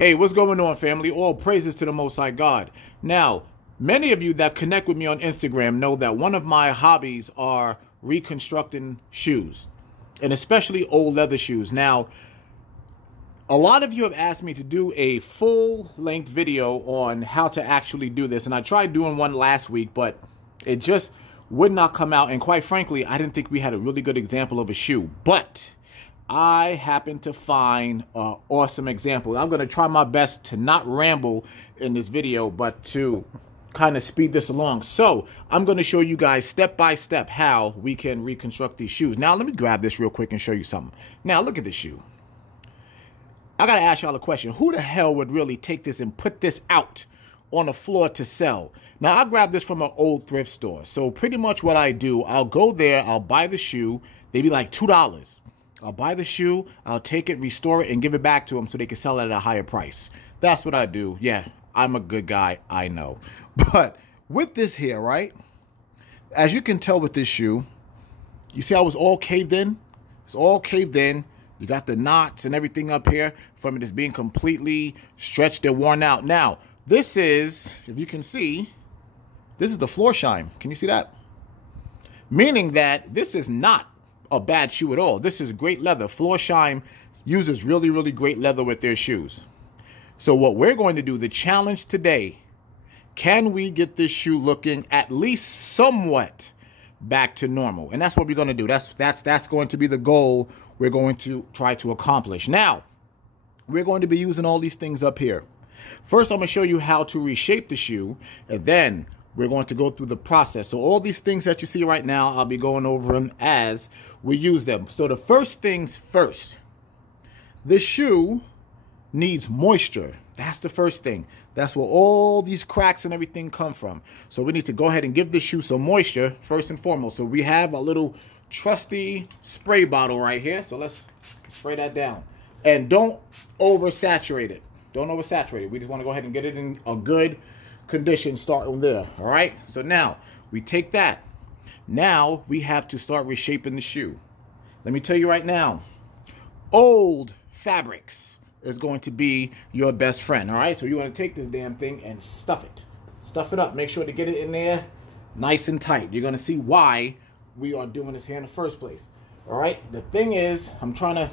Hey, what's going on, family? All praises to the Most High God. Now, many of you that connect with me on Instagram know that one of my hobbies are reconstructing shoes, and especially old leather shoes. Now, a lot of you have asked me to do a full-length video on how to actually do this, and I tried doing one last week, but it just would not come out, and quite frankly, I didn't think we had a really good example of a shoe, but I happened to find an awesome example. I'm going to try my best to not ramble in this video, but to kind of speed this along. So I'm going to show you guys step by step how we can reconstruct these shoes. Now, let me grab this real quick and show you something. Now, look at this shoe. I got to ask y'all a question. Who the hell would really take this and put this out on the floor to sell? Now, I grabbed this from an old thrift store. So pretty much what I do, I'll go there, I'll buy the shoe. They be like $2. I'll buy the shoe, I'll take it, restore it, and give it back to them so they can sell it at a higher price. That's what I do. Yeah, I'm a good guy, I know. But with this here, right, as you can tell with this shoe, you see how it's all caved in? It's all caved in. You got the knots and everything up here from it just being completely stretched and worn out. Now, this is, if you can see, this is the floor shine. Can you see that? Meaning that this is not a bad shoe at all. This is great leather. Floor Shine uses really, really great leather with their shoes. So what we're going to do, the challenge today, can we get this shoe looking at least somewhat back to normal? And that's what we're going to do. That's going to be the goal we're going to try to accomplish. Now, we're going to be using all these things up here. First, I'm going to show you how to reshape the shoe, and then we're going to go through the process. So all these things that you see right now, I'll be going over them as we use them. So the first things first, this shoe needs moisture. That's the first thing. That's where all these cracks and everything come from. So we need to go ahead and give this shoe some moisture first and foremost. So we have a little trusty spray bottle right here. So let's spray that down. And don't oversaturate it. Don't oversaturate it. We just want to go ahead and get it in a good condition starting there. All right, so now we take that. Now we have to start reshaping the shoe. Let me tell you right now, old fabrics is going to be your best friend. All right, so you want to take this damn thing and stuff it up. Make sure to get it in there nice and tight. You're going to see why we are doing this here in the first place. All right, the thing is, I'm trying to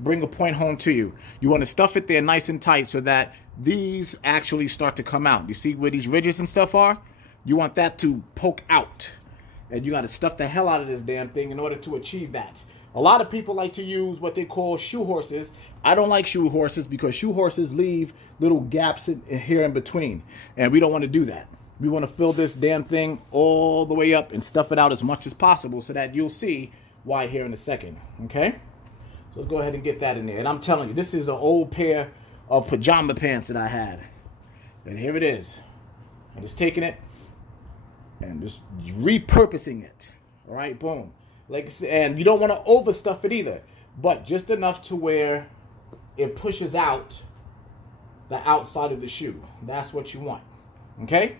bring a point home to you. You want to stuff it there nice and tight so that these actually start to come out. You see where these ridges and stuff are? You want that to poke out. And you got to stuff the hell out of this damn thing in order to achieve that. A lot of people like to use what they call shoe horses. I don't like shoe horses because shoe horses leave little gaps in here in between. And we don't want to do that. We want to fill this damn thing all the way up and stuff it out as much as possible so that you'll see why here in a second. Okay? So let's go ahead and get that in there. And I'm telling you, this is an old pair of pajama pants that I had. And here it is. I'm just taking it and just repurposing it. All right, boom. Like I said, and you don't want to overstuff it either, but just enough to where it pushes out the outside of the shoe. That's what you want. Okay?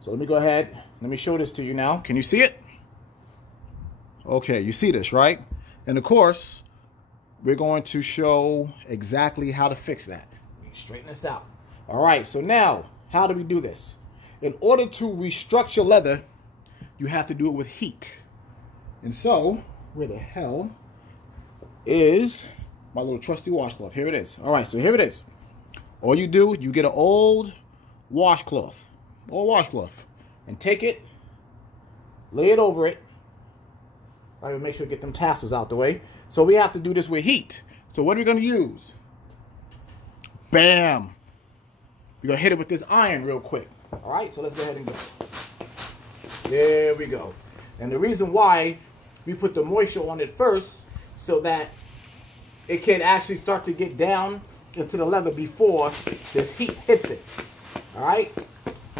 So let me go ahead. Let me show this to you now. Can you see it? Okay, you see this, right? And of course, we're going to show exactly how to fix that. Straighten this out. All right, so now, how do we do this? In order to restructure leather, you have to do it with heat. And so, where the hell is my little trusty washcloth? Here it is. All right, so here it is. All you do, you get an old washcloth, and take it, lay it over it. All right, make sure to get them tassels out the way. So we have to do this with heat. So what are we going to use? Bam! We're going to hit it with this iron real quick. All right, so let's go ahead and go. There we go. And the reason why we put the moisture on it first so that it can actually start to get down into the leather before this heat hits it. All right?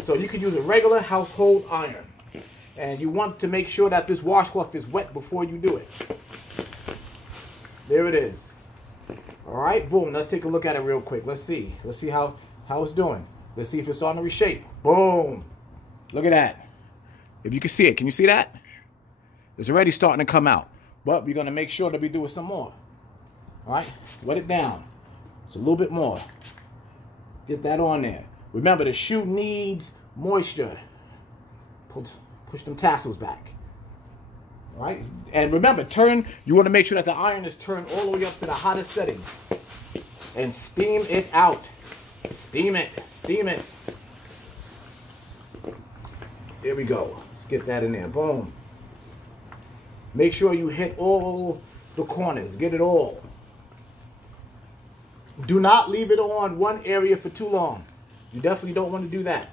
So you can use a regular household iron. And you want to make sure that this washcloth is wet before you do it. There it is. All right, boom. Let's take a look at it real quick. Let's see. Let's see how it's doing. Let's see if it's starting to reshape. Boom. Look at that. If you can see it, can you see that? It's already starting to come out. But we're going to make sure that we do it some more. All right, wet it down. It's a little bit more. Get that on there. Remember, the shoe needs moisture. Push them tassels back. All right? And remember, you want to make sure that the iron is turned all the way up to the hottest settings. And steam it out. Steam it. Steam it. There we go. Let's get that in there. Boom. Make sure you hit all the corners. Get it all. Do not leave it on one area for too long. You definitely don't want to do that.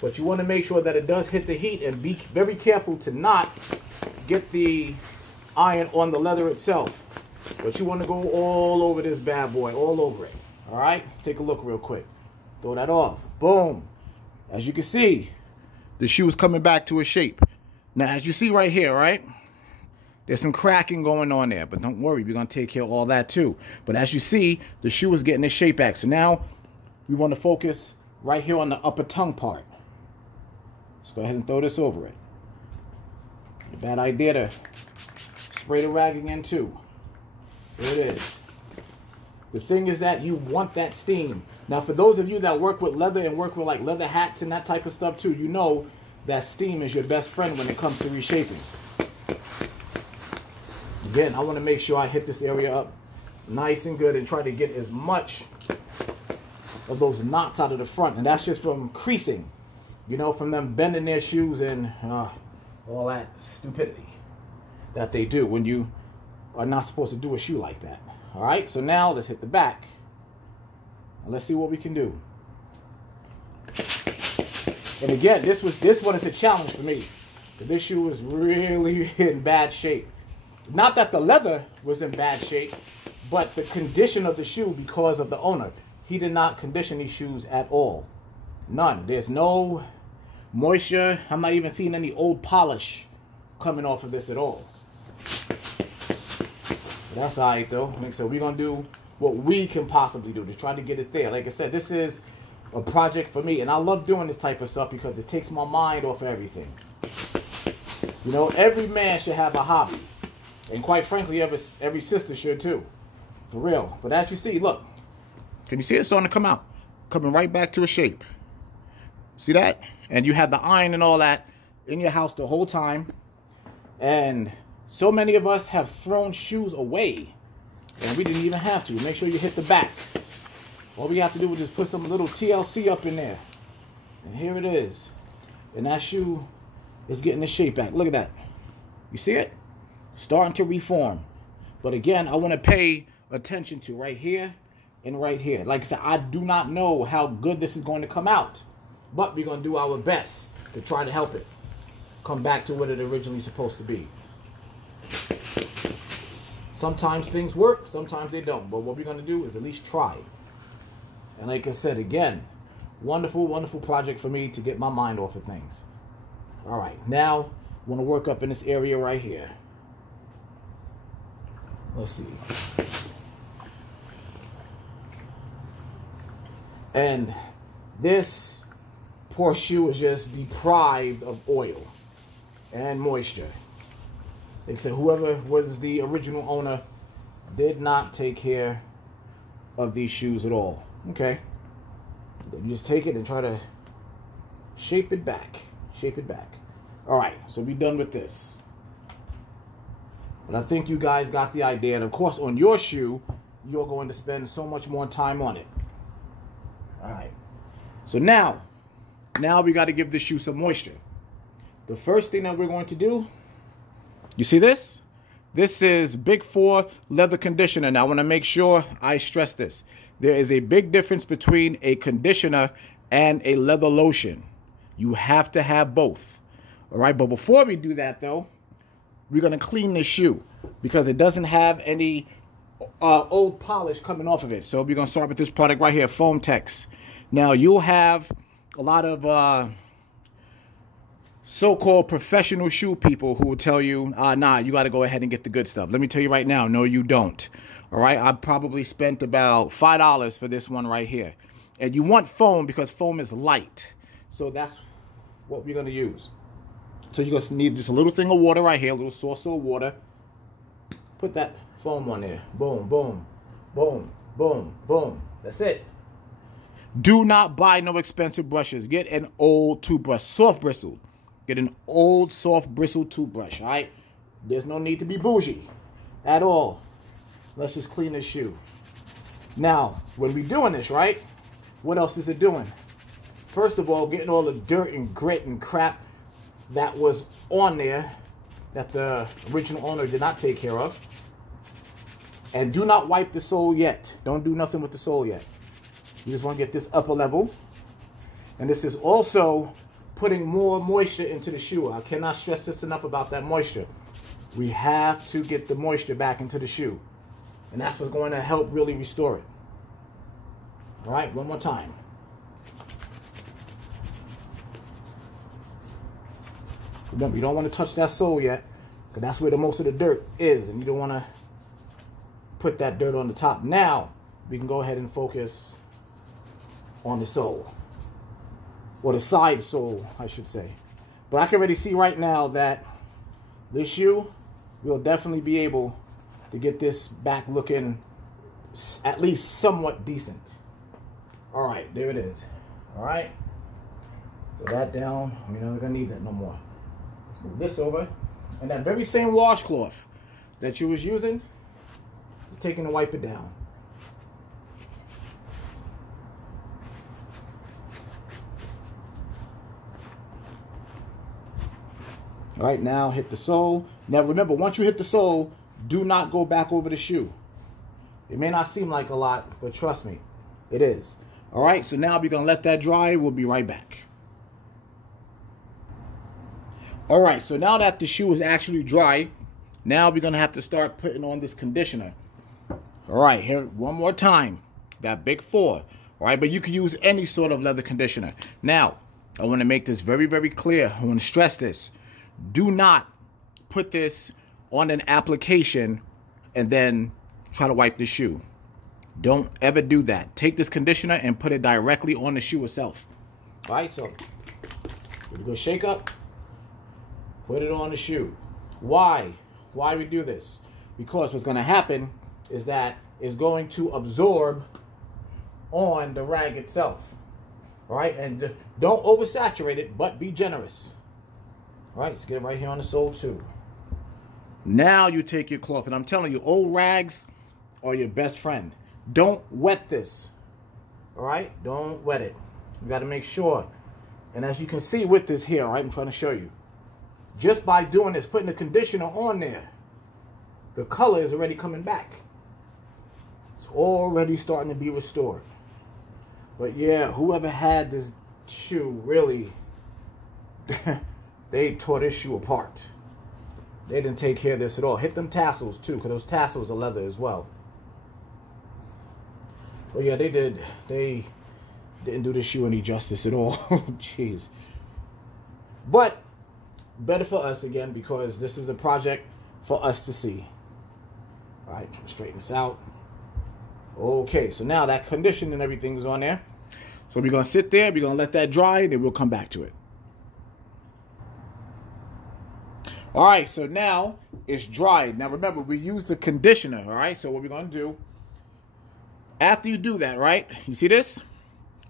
But you want to make sure that it does hit the heat, and be very careful to not get the iron on the leather itself. But you want to go all over this bad boy, all over it. All right? Let's take a look real quick. Throw that off. Boom. As you can see, the shoe is coming back to a shape. Now, as you see right here, right? There's some cracking going on there, but don't worry, we're going to take care of all that too. But as you see, the shoe is getting its shape back. So now we want to focus right here on the upper tongue part. Let's go ahead and throw this over it. A bad idea to spray the ragging in too. There it is. The thing is that you want that steam. Now, for those of you that work with leather and work with like leather hats and that type of stuff too, you know that steam is your best friend when it comes to reshaping. Again, I want to make sure I hit this area up nice and good and try to get as much of those knots out of the front. And that's just from creasing, you know, from them bending their shoes and all that stupidity that they do when you are not supposed to do a shoe like that. All right, so now let's hit the back. And let's see what we can do. And again, this one is a challenge for me. This shoe is really in bad shape. Not that the leather was in bad shape, but the condition of the shoe because of the owner. He did not condition these shoes at all. None. There's no moisture. I'm not even seeing any old polish coming off of this at all. But that's all right, though. Like I said, we're going to do what we can possibly do to try to get it there. Like I said, this is a project for me, and I love doing this type of stuff because it takes my mind off of everything. You know, every man should have a hobby. And quite frankly, every sister should too. For real. But as you see, look. Can you see it starting to come out? Coming right back to a shape. See that? And you have the iron and all that in your house the whole time. And so many of us have thrown shoes away. And we didn't even have to. Make sure you hit the back. All we have to do is just put some little TLC up in there. And here it is. And that shoe is getting the shape back. Look at that. You see it? Starting to reform. But again, I want to pay attention to right here and right here. Like I said, I do not know how good this is going to come out, but we're going to do our best to try to help it come back to what it originally supposed to be. Sometimes things work, sometimes they don't, but what we're going to do is at least try. And like I said, again, wonderful, wonderful project for me to get my mind off of things. All right, now I want to work up in this area right here. Let's see. And this poor shoe is just deprived of oil and moisture. Like I said, whoever was the original owner did not take care of these shoes at all. Okay. You just take it and try to shape it back. Shape it back. All right, so we're done with this. But I think you guys got the idea. And of course, on your shoe, you're going to spend so much more time on it. All right. So now we got to give this shoe some moisture. The first thing that we're going to do, you see this? This is Big 4 leather conditioner. Now, I want to make sure I stress this. There is a big difference between a conditioner and a leather lotion. You have to have both. All right. But before we do that, though, we're going to clean this shoe because it doesn't have any old polish coming off of it. So we're going to start with this product right here, Foam Tex. Now, you'll have a lot of so-called professional shoe people who will tell you, nah, you got to go ahead and get the good stuff. Let me tell you right now, no, you don't. All right, I probably spent about $5 for this one right here. And you want foam because foam is light. So that's what we're going to use. So you're going to need just a little thing of water right here, a little saucer of water. Put that foam on there. Boom, boom, boom, boom, boom. That's it. Do not buy no expensive brushes. Get an old toothbrush, soft bristled. Get an old, soft bristled toothbrush, all right? There's no need to be bougie at all. Let's just clean this shoe. Now, when we're doing this, right, what else is it doing? First of all, getting all the dirt and grit and crap that was on there that the original owner did not take care of. And do not wipe the sole yet. Don't do nothing with the sole yet. You just want to get this upper level. And this is also putting more moisture into the shoe. I cannot stress this enough about that moisture. We have to get the moisture back into the shoe. And that's what's going to help really restore it. All right, one more time. Remember, you don't want to touch that sole yet, because that's where the most of the dirt is, and you don't want to put that dirt on the top. Now, we can go ahead and focus on the sole, or the side sole, I should say. But I can already see right now that this shoe will definitely be able to get this back looking at least somewhat decent. All right, there it is. All right, so that down. We're not gonna need that no more. Move this over, and that very same washcloth that you was using, you're taking to wipe it down. All right, now hit the sole. Now remember, once you hit the sole, do not go back over the shoe. It may not seem like a lot, but trust me, it is. All right, so now we're gonna let that dry. We'll be right back. All right, so now that the shoe is actually dry, now we're going to have to start putting on this conditioner. All right, here, one more time, that Big 4. All right, but you can use any sort of leather conditioner. Now, I want to make this very, very clear. I want to stress this. Do not put this on an application and then try to wipe the shoe. Don't ever do that. Take this conditioner and put it directly on the shoe itself. All right, so we're going to shake up. Put it on the shoe. Why? Why we do this? Because what's going to happen is that it's going to absorb on the rag itself. All right? And don't oversaturate it, but be generous. All right? Let's get it right here on the sole too. Now you take your cloth. And I'm telling you, old rags are your best friend. Don't wet this. All right? Don't wet it. You got to make sure. And as you can see with this here, all right? I'm trying to show you. Just by doing this, putting the conditioner on there, the color is already coming back. It's already starting to be restored. But yeah, whoever had this shoe, really, they tore this shoe apart. They didn't take care of this at all. Hit them tassels too, because those tassels are leather as well. But yeah, they didn't do this shoe any justice at all. Jeez. But better for us again, because this is a project for us to see. All right, straighten this out. Okay, so now that condition and everything is on there. So we're going to sit there, we're going to let that dry, then we'll come back to it. All right, so now it's dried. Now remember, we used the conditioner, all right? So what we're going to do, after you do that, right? You see this?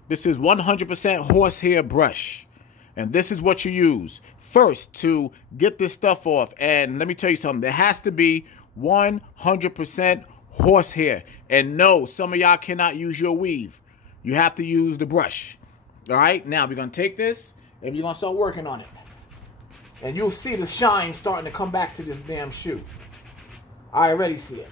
This is 100% horsehair brush. And this is what you use first to get this stuff off. And let me tell you something. There has to be 100% horsehair. And no, some of y'all cannot use your weave. You have to use the brush. All right? Now, we're going to take this and we're going to start working on it. And you'll see the shine starting to come back to this damn shoe. I already see it.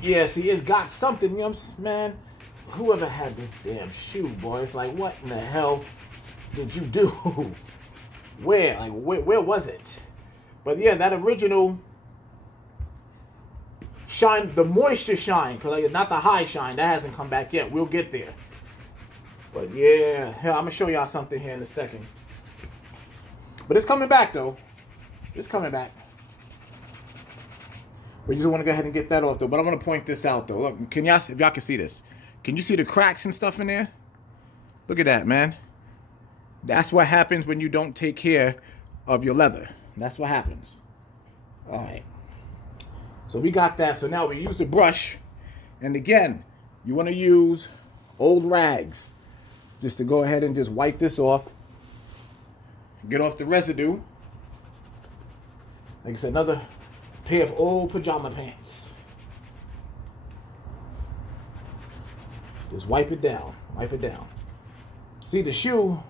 Yeah, see, it got something, you know what I'm saying, man? Whoever had this damn shoe, boy, it's like, what in the hell did you do? Where? Like, where was it? But yeah, that original shine, the moisture shine, because like, not the high shine, that hasn't come back yet. We'll get there. But yeah, I'm going to show y'all something here in a second. But it's coming back, though. It's coming back. We just want to go ahead and get that off, though. But I want to point this out, though. Look, can y'all, if y'all can see this, can you see the cracks and stuff in there? Look at that, man. That's what happens when you don't take care of your leather. That's what happens. All right. So we got that. So now we use the brush And again, you want to use old rags just to go ahead and just wipe this off. Get off the residue. Like I said, another pair of old pajama pants. Just wipe it down. Wipe it down. See, the shoe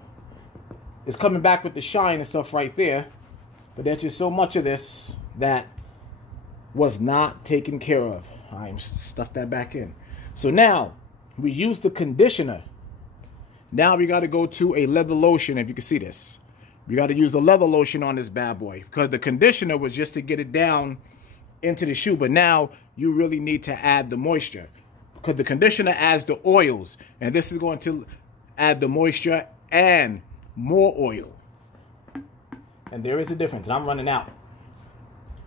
is coming back with the shine and stuff right there. But there's just so much of this that was not taken care of. I stuffed that back in. So now, we use the conditioner. Now we got to go to a leather lotion, if you can see this. We got to use a leather lotion on this bad boy. Because the conditioner was just to get it down into the shoe. But now, you really need to add the moisture. Because the conditioner adds the oils. And this is going to add the moisture and more oil. And there is a difference. And I'm running out.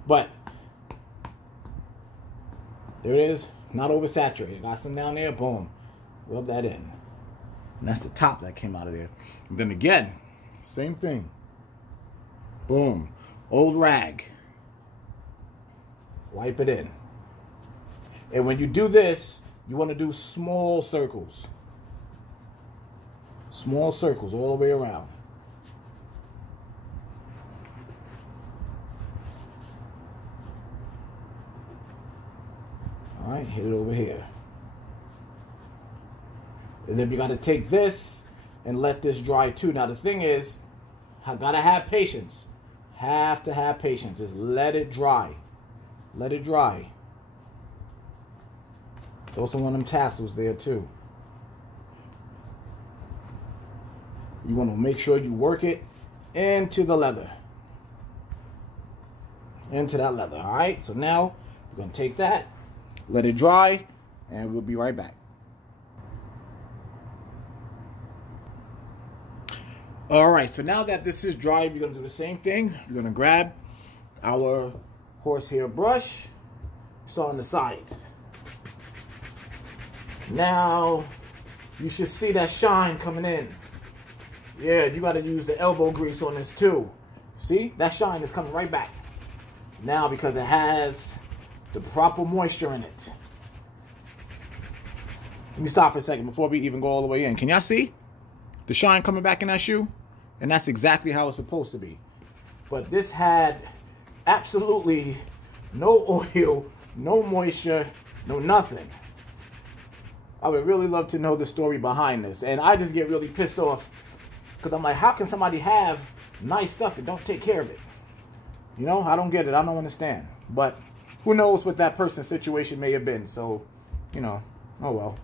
But there it is. Not oversaturated. Got some down there. Boom. Rub that in. And that's the top that came out of there. And then again, same thing. Boom. Old rag. Wipe it in. And when you do this, you want to do small circles. Small circles all the way around. All right, hit it over here. And then you got to take this and let this dry too. Now the thing is, I gotta have patience. Have to have patience. Just let it dry. Let it dry. There's also one of them tassels there too. You want to make sure you work it into the leather. Into that leather. All right. So now we're going to take that, let it dry, and we'll be right back. All right, so now that this is dry, we're going to do the same thing. We're going to grab our horsehair brush. It's on the sides. Now, you should see that shine coming in. Yeah, you got to use the elbow grease on this too. See, that shine is coming right back. Now, because it has the proper moisture in it. Let me stop for a second before we even go all the way in. Can y'all see the shine coming back in that shoe? And that's exactly how it's supposed to be. But this had absolutely no oil, no moisture, no nothing. I would really love to know the story behind this. And I just get really pissed off because I'm like, how can somebody have nice stuff and don't take care of it? You know, I don't get it. I don't understand. But who knows what that person's situation may have been. So, you know, oh well.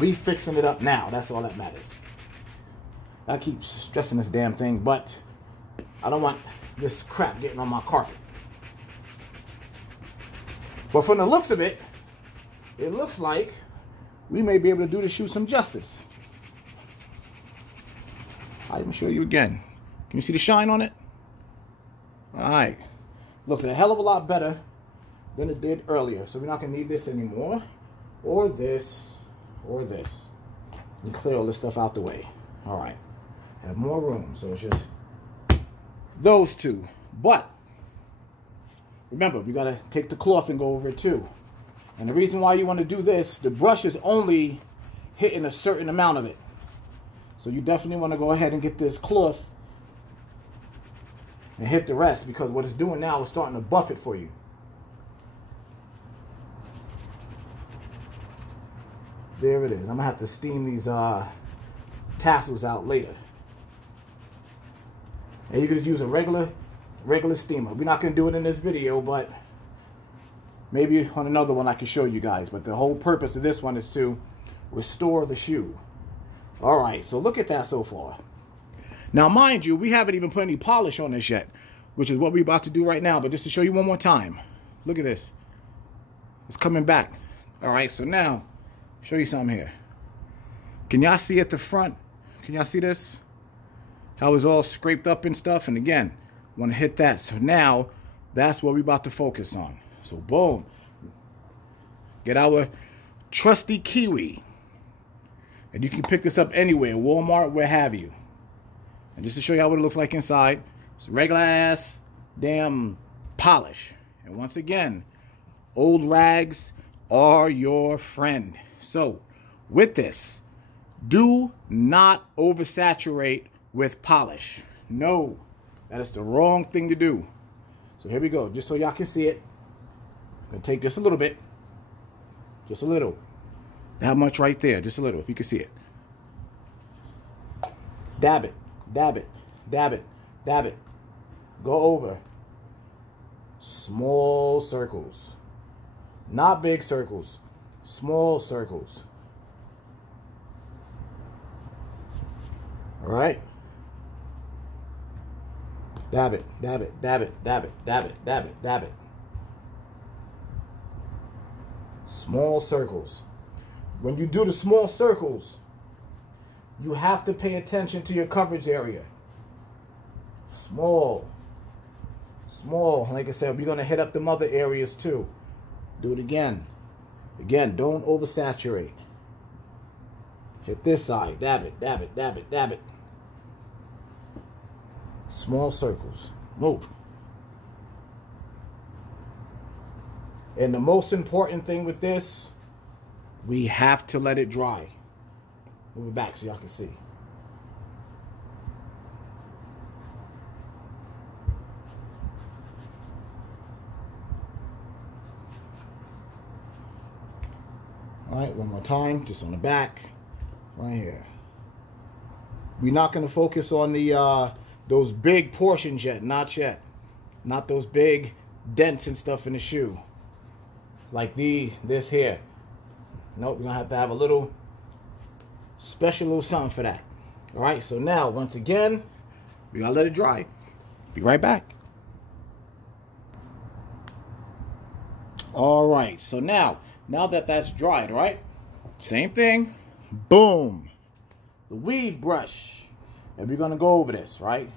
We fixing it up now. That's all that matters. I keep stressing this damn thing, but I don't want this crap getting on my carpet. But from the looks of it, it looks like we may be able to do the shoe some justice. I'll even show you again. Can you see the shine on it? All right. Looks a hell of a lot better than it did earlier. So we're not going to need this anymore. Or this. Or this. And clear all this stuff out the way. All right. Have more room. So it's just those two. But remember, we got to take the cloth and go over it too. And the reason why you want to do this, the brush is only hitting a certain amount of it. So you definitely want to go ahead and get this cloth and hit the rest, because what it's doing now is starting to buff it for you. There it is. I'm going to have to steam these tassels out later. And you can just use a regular steamer. We're not going to do it in this video, but maybe on another one I can show you guys. But the whole purpose of this one is to restore the shoe. All right, so look at that so far. Now, mind you, we haven't even put any polish on this yet, which is what we're about to do right now. But just to show you one more time, look at this. It's coming back. All right, so now, show you something here. Can y'all see at the front? Can y'all see this? How it's all scraped up and stuff. And again, want to hit that. So now, that's what we're about to focus on. So boom. Get our trusty kiwi. And you can pick this up anywhere, Walmart, where have you. And just to show you how what it looks like inside, it's regular ass damn polish. And once again, Old rags are your friend. So with this, do not oversaturate with polish. No, that is the wrong thing to do. So here we go, just so y'all can see it. I'm gonna take just a little bit, just a little. That much right there, just a little, if you can see it. Dab it, dab it, dab it, dab it. Go over. Small circles. Not big circles. Small circles. All right? Dab it, dab it, dab it, dab it, dab it, dab it, dab it. Small circles. When you do the small circles, you have to pay attention to your coverage area. Small. Small. Like I said, we're going to hit up them other areas too. Do it again. Again, don't oversaturate. Hit this side. Dab it, dab it, dab it, dab it. Small circles. Move. And the most important thing with this, we have to let it dry. Move it back so y'all can see. All right, one more time, just on the back, right here. We're not going to focus on the those big portions yet, not yet. Not those big dents and stuff in the shoe. Like this here. Nope, we're going to have a little special little something for that. All right, so now, once again, we got to let it dry. Be right back. All right, so now that that's dried, right? Same thing. Boom. The weave brush. And we're going to go over this, right?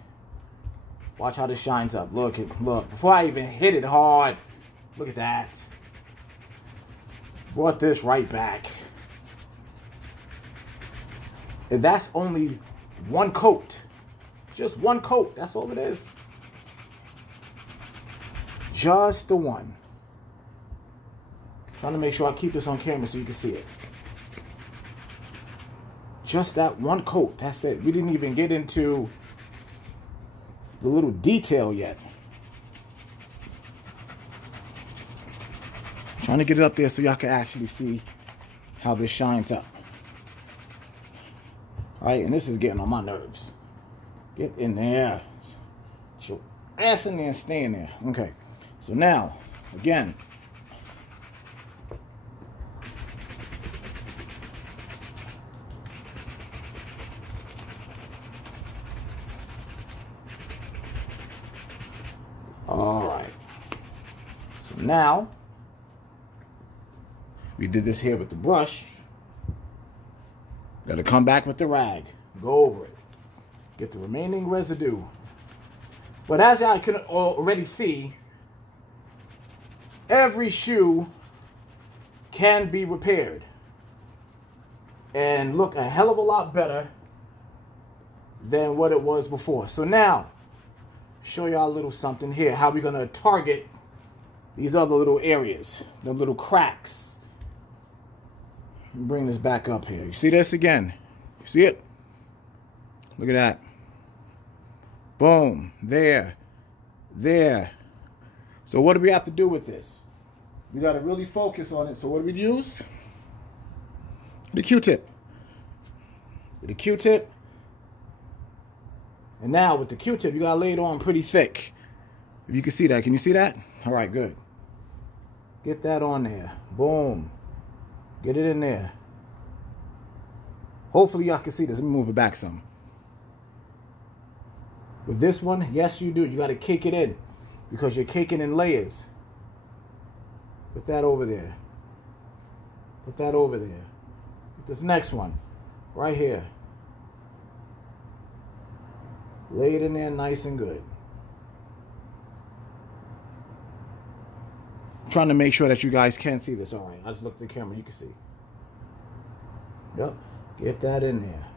Watch how this shines up. Look. Before I even hit it hard, look at that. Brought this right back. And that's only one coat. Just one coat. That's all it is. Just the one. Trying to make sure I keep this on camera so you can see it. Just that one coat. That's it. We didn't even get into the little detail yet. Trying to get it up there so y'all can actually see how this shines up. All right, and this is getting on my nerves. Get in there. Get your ass in there and stay in there. Okay. So now, again, all right. So now, we did this here with the brush. Got to come back with the rag. Go over it. Get the remaining residue. But as y'all can already see, every shoe can be repaired and look a hell of a lot better than what it was before. So now, show y'all a little something here, how we're going to target these other little areas, the little cracks. Bring this back up here. You see this again? You see it? Look at that. Boom. There. There. So what do we have to do with this? We got to really focus on it. So what do we use? The Q-tip. The Q-tip. And now with the Q-tip, you got to lay it on pretty thick. If you can see that. Can you see that? All right, good. Get that on there. Boom. Get it in there. Hopefully y'all can see this. Let me move it back some. With this one, yes you do. You got to cake it in because you're caking in layers. Put that over there. Put that over there. This next one, right here. Lay it in there nice and good. I'm trying to make sure that you guys can see this. All right, I just looked at the camera. You can see. Yep. Get that in there.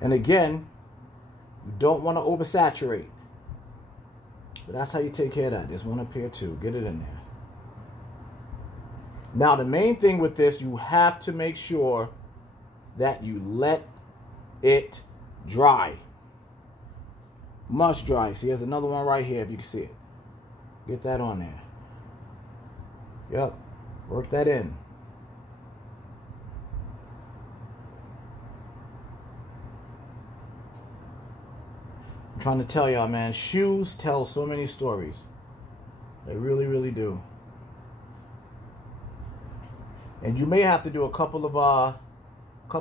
And again, you don't want to oversaturate. But that's how you take care of that. There's one up here too. Get it in there. Now, the main thing with this, you have to make sure that you let it dry. Must dry. See, there's another one right here if you can see it. Get that on there. Yep. Work that in. I'm trying to tell y'all, man, shoes tell so many stories. They really, really do. And you may have to do a couple of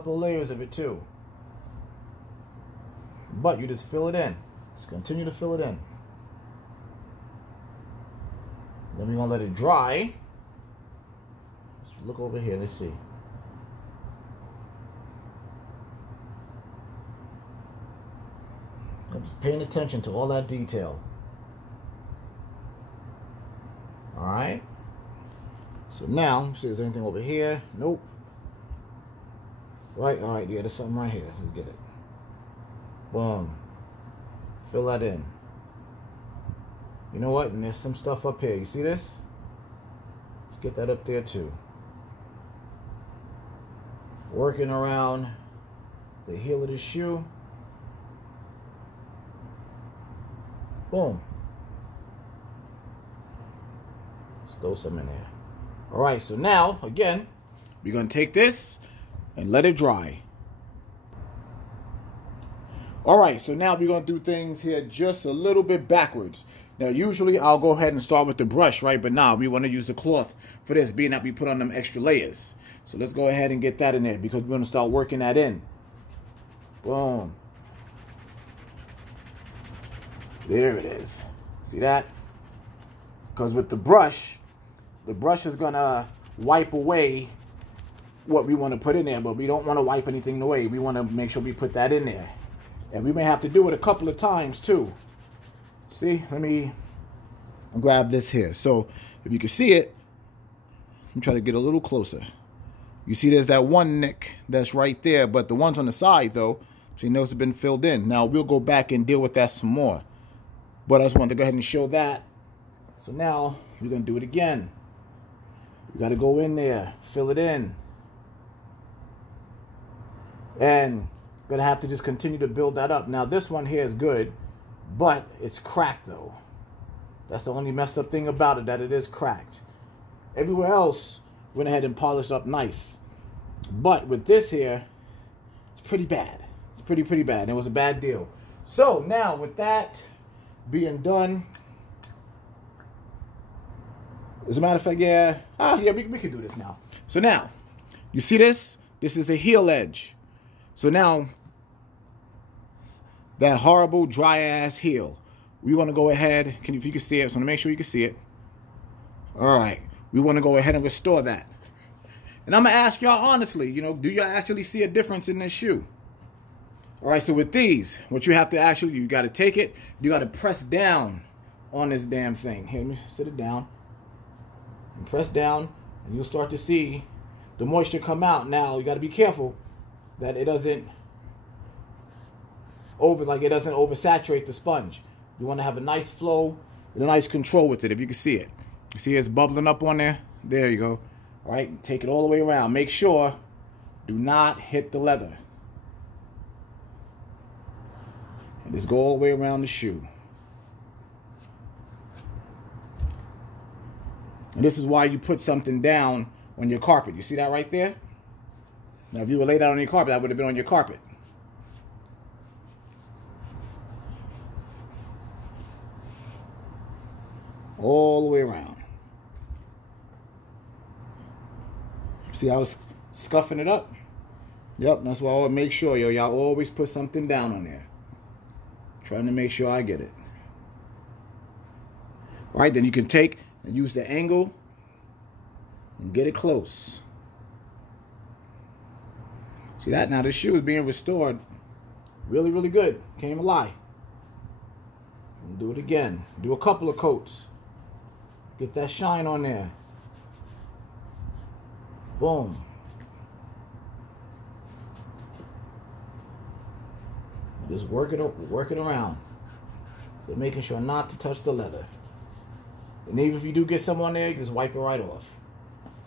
layers of it too. But you just fill it in. Just continue to fill it in. Then we're gonna let it dry. Let's look over here. Let's see. I'm just paying attention to all that detail. All right. So now, see, is there anything over here? Nope. Right. All right. Yeah, there's something right here. Let's get it. Boom. Fill that in. You know what? And there's some stuff up here. You see this? Let's get that up there too. Working around the heel of the shoe. Boom. Let's throw some in there. All right, so now, again, we're going to take this and let it dry. All right, so now we're going to do things here just a little bit backwards. Now, usually I'll go ahead and start with the brush, right? But now we want to use the cloth for this, being that we put on them extra layers. So let's go ahead and get that in there because we're going to start working that in. Boom. There it is. See that? Because with the brush is going to wipe away what we want to put in there, but we don't want to wipe anything away. We want to make sure we put that in there. And we may have to do it a couple of times too. See, let me grab this here. So if you can see it, I'm trying to get a little closer. You see there's that one nick that's right there, but the ones on the side though, so you know it's been filled in. Now we'll go back and deal with that some more. But I just wanted to go ahead and show that. So now we're going to do it again. You got to go in there, fill it in. And going to have to just continue to build that up. Now this one here is good, but it's cracked though. That's the only messed up thing about it, that it is cracked. Everywhere else went ahead and polished up nice. But with this here, it's pretty bad. It's pretty bad. It was a bad deal. So now with that being done, as a matter of fact, yeah, we can do this now. So now, you see this? This is a heel edge. So now, that horrible dry ass heel, we want to go ahead. If you can see it, so I want to make sure you can see it. All right, we want to go ahead and restore that. And I'm gonna ask y'all honestly, do y'all actually see a difference in this shoe? All right, so with these, what you have to actually, you got to take it, you got to press down on this damn thing. Here, let me sit it down. And press down, and you'll start to see the moisture come out. Now, you got to be careful that it doesn't oversaturate the sponge. You want to have a nice flow and a nice control with it, if you can see it. You see it's bubbling up on there? There you go. All right, take it all the way around. Make sure, do not hit the leather. And just go all the way around the shoe. And this is why you put something down on your carpet. You see that right there? Now, if you were laid out on your carpet, that would have been on your carpet. All the way around. See, I was scuffing it up. Yep, that's why I would make sure, y'all always put something down on there. Trying to make sure I get it. All right, then you can take and use the angle and get it close. See that? Now the shoe is being restored really, really good. Can't even lie. And do it again. Do a couple of coats. Get that shine on there. Boom. Just work it around. So making sure not to touch the leather. And even if you do get some on there, you just wipe it right off.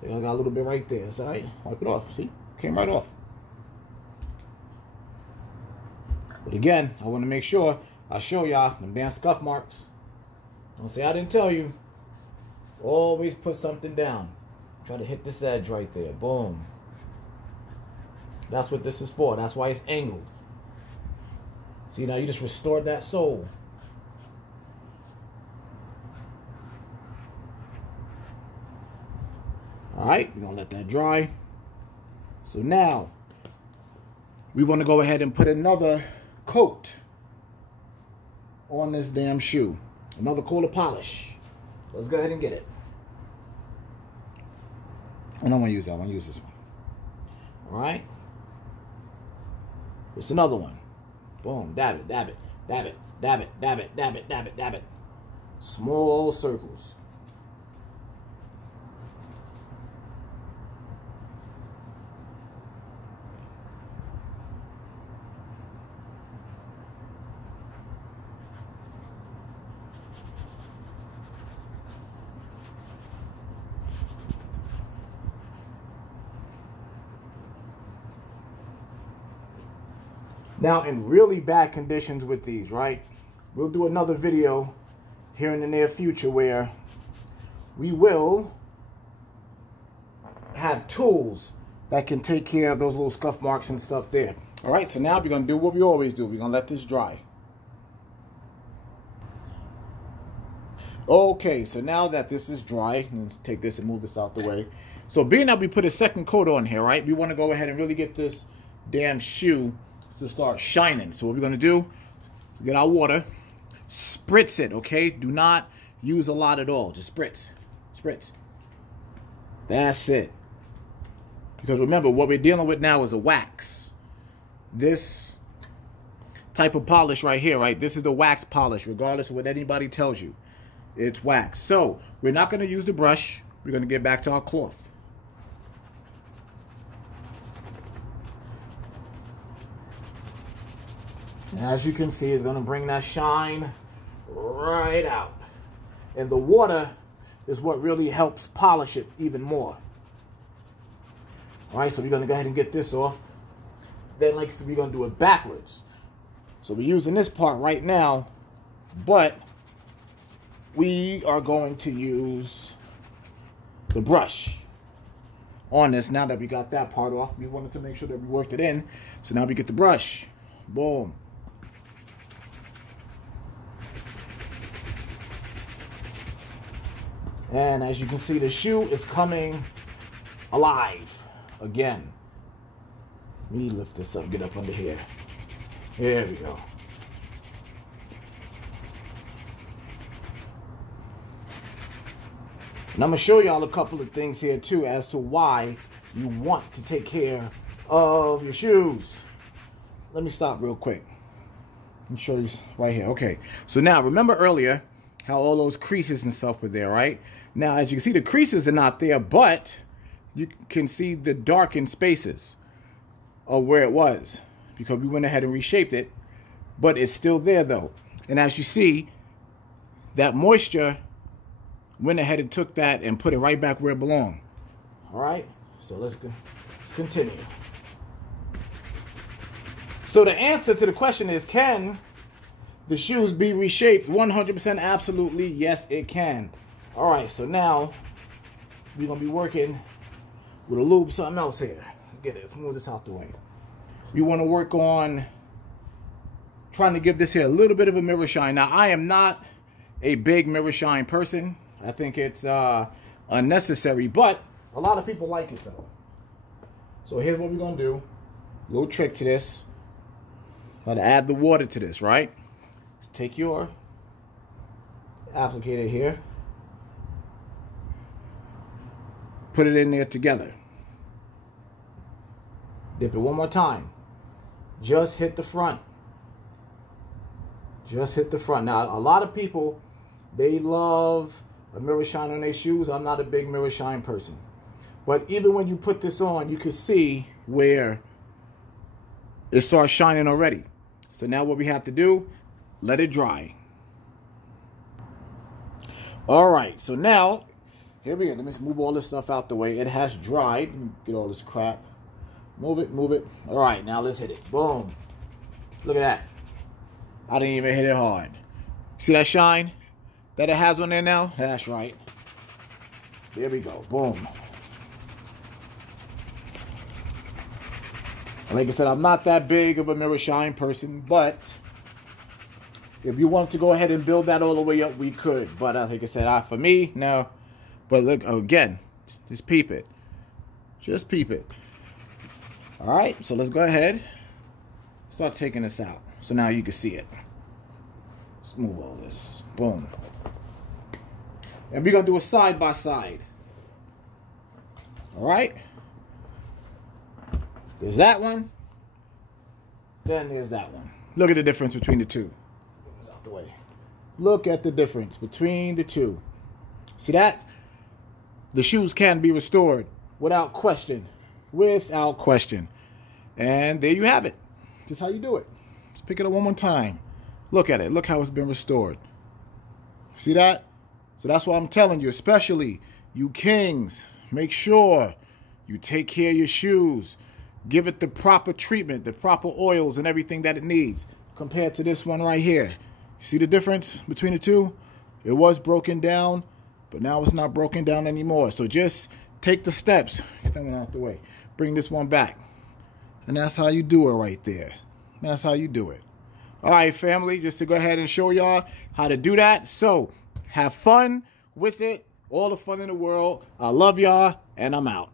So I got a little bit right there. It's all right. Wipe it off. See? Came right off. But again, I want to make sure I show y'all them damn scuff marks. Don't say I didn't tell you. Always put something down. Try to hit this edge right there. Boom. That's what this is for. That's why it's angled. See, now you just restored that sole. Alright, we're going to let that dry. So now, we want to go ahead and put another coat on this damn shoe. Another coat of polish. Let's go ahead and get it. I don't want to use that. I want to use this one. Alright. It's another one. Boom. Dab it, dab it, dab it, dab it, dab it, dab it, dab it, dab it. Small circles. Now, in really bad conditions with these, right? We'll do another video here in the near future where we will have tools that can take care of those little scuff marks and stuff there. All right, so now we're going to do what we always do. We're going to let this dry. Okay, so now that this is dry, let's take this and move this out the way. So being that we put a second coat on here, right? We want to go ahead and really get this damn shoe to start shining. So what we're going to do, get our water, spritz it, okay? Do not use a lot at all. Just spritz. Spritz. That's it. Because remember, what we're dealing with now is a wax. This type of polish right here, right? This is the wax polish, regardless of what anybody tells you. It's wax. So we're not going to use the brush. We're going to get back to our cloth. And as you can see, it's going to bring that shine right out. And the water is what really helps polish it even more. All right, so we're going to go ahead and get this off. Then, like I said, we're going to do it backwards. So we're using this part right now, but we are going to use the brush on this. Now that we got that part off, we wanted to make sure that we worked it in. So now we get the brush. Boom. And as you can see, the shoe is coming alive again. Let me lift this up, get up under here. There we go. And I'm going to show y'all a couple of things here too as to why you want to take care of your shoes. Let me stop real quick. Let me show you right here. Okay, so now remember earlier how all those creases and stuff were there, right? Now, as you can see, the creases are not there, but you can see the darkened spaces of where it was because we went ahead and reshaped it, but it's still there though. And as you see, that moisture went ahead and took that and put it right back where it belonged. All right, so let's continue. So the answer to the question is, can the shoes be reshaped? 100% absolutely, yes it can. All right, so now we're going to be working with a lube, something else here. Let's get it, let's move this out the way. We want to work on trying to give this here a little bit of a mirror shine. Now, I am not a big mirror shine person. I think it's unnecessary, but a lot of people like it though. So here's what we're going to do. A little trick to this. I'm going to add the water to this, right? Let's take your applicator here. Put it in there together. Dip it one more time. Just hit the front. Just hit the front. Now, a lot of people, they love a mirror shine on their shoes. I'm not a big mirror shine person. But even when you put this on, you can see where it starts shining already. So now what we have to do, let it dry. All right, so now, here we go. Let me move all this stuff out the way. It has dried. Get all this crap. Move it, move it. All right, now let's hit it. Boom. Look at that. I didn't even hit it hard. See that shine that it has on there now? That's right. There we go. Boom. Like I said, I'm not that big of a mirror shine person, but if you want to go ahead and build that all the way up, we could. But like I said, for me, no. But look, again, just peep it. Just peep it. All right, so let's go ahead. Start taking this out. So now you can see it. Let's move all this. Boom. And we're going to do a side by side. All right. There's that one. Then there's that one. Look at the difference between the two. Move this out the way. Look at the difference between the two. See that? The shoes can be restored without question. Without question. And there you have it. Just how you do it. Let's pick it up one more time. Look at it. Look how it's been restored. See that? So that's why I'm telling you, especially you kings, make sure you take care of your shoes. Give it the proper treatment, the proper oils and everything that it needs. Compared to this one right here. See the difference between the two? It was broken down, but now it's not broken down anymore. So just take the steps. Get that one out the way. Bring this one back. And that's how you do it right there. That's how you do it. All right, family, just to go ahead and show y'all how to do that. So have fun with it. All the fun in the world. I love y'all, and I'm out.